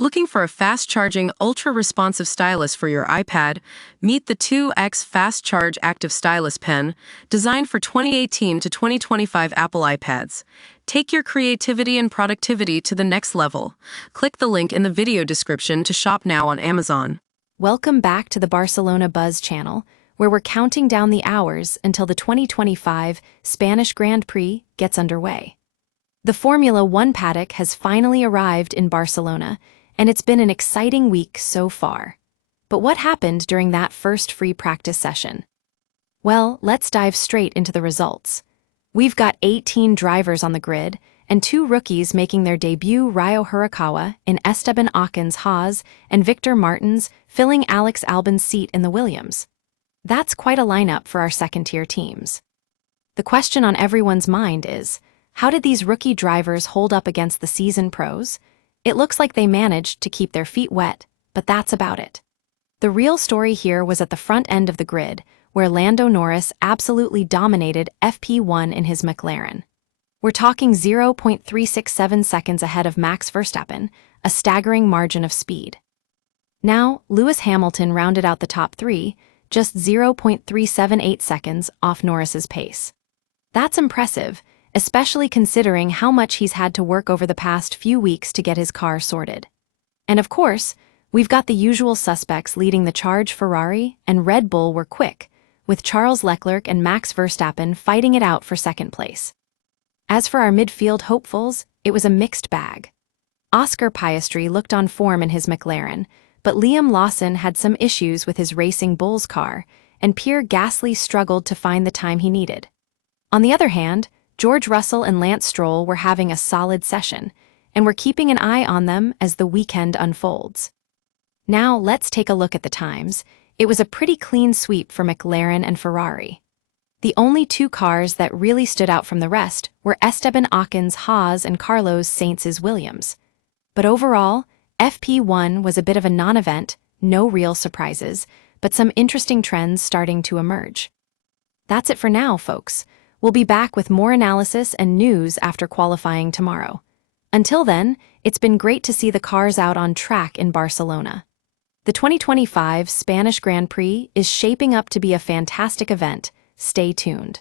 Looking for a fast-charging, ultra-responsive stylus for your iPad? Meet the 2X Fast Charge Active Stylus Pen, designed for 2018 to 2025 Apple iPads. Take your creativity and productivity to the next level. Click the link in the video description to shop now on Amazon. Welcome back to the Barcelona Buzz channel, where we're counting down the hours until the 2025 Spanish Grand Prix gets underway. The Formula One paddock has finally arrived in Barcelona, and it's been an exciting week so far. But what happened during that first free practice session? Well, let's dive straight into the results. We've got 18 drivers on the grid, and 2 rookies making their debut: Ryo Hirakawa in Esteban Ocon's Haas and Victor Martins filling Alex Albon's seat in the Williams. That's quite a lineup for our second-tier teams. The question on everyone's mind is, how did these rookie drivers hold up against the seasoned pros? It looks like they managed to keep their feet wet, but that's about it. The real story here was at the front end of the grid, where Lando Norris absolutely dominated FP1 in his McLaren. We're talking 0.367 seconds ahead of Max Verstappen, a staggering margin of speed. Now, Lewis Hamilton rounded out the top 3, just 0.378 seconds off Norris's pace. That's impressive, especially considering how much he's had to work over the past few weeks to get his car sorted. And of course, we've got the usual suspects leading the charge. Ferrari and Red Bull were quick, with Charles Leclerc and Max Verstappen fighting it out for second place. As for our midfield hopefuls, it was a mixed bag. Oscar Piastri looked on form in his McLaren, but Liam Lawson had some issues with his Racing Bulls car, and Pierre Gasly struggled to find the time he needed. On the other hand, George Russell and Lance Stroll were having a solid session, and we're keeping an eye on them as the weekend unfolds. Now let's take a look at the times. It was a pretty clean sweep for McLaren and Ferrari. The only 2 cars that really stood out from the rest were Esteban Ocon's Haas and Carlos Sainz's Williams. But overall, FP1 was a bit of a non-event, no real surprises, but some interesting trends starting to emerge. That's it for now, folks. We'll be back with more analysis and news after qualifying tomorrow. Until then, it's been great to see the cars out on track in Barcelona. The 2025 Spanish Grand Prix is shaping up to be a fantastic event. Stay tuned.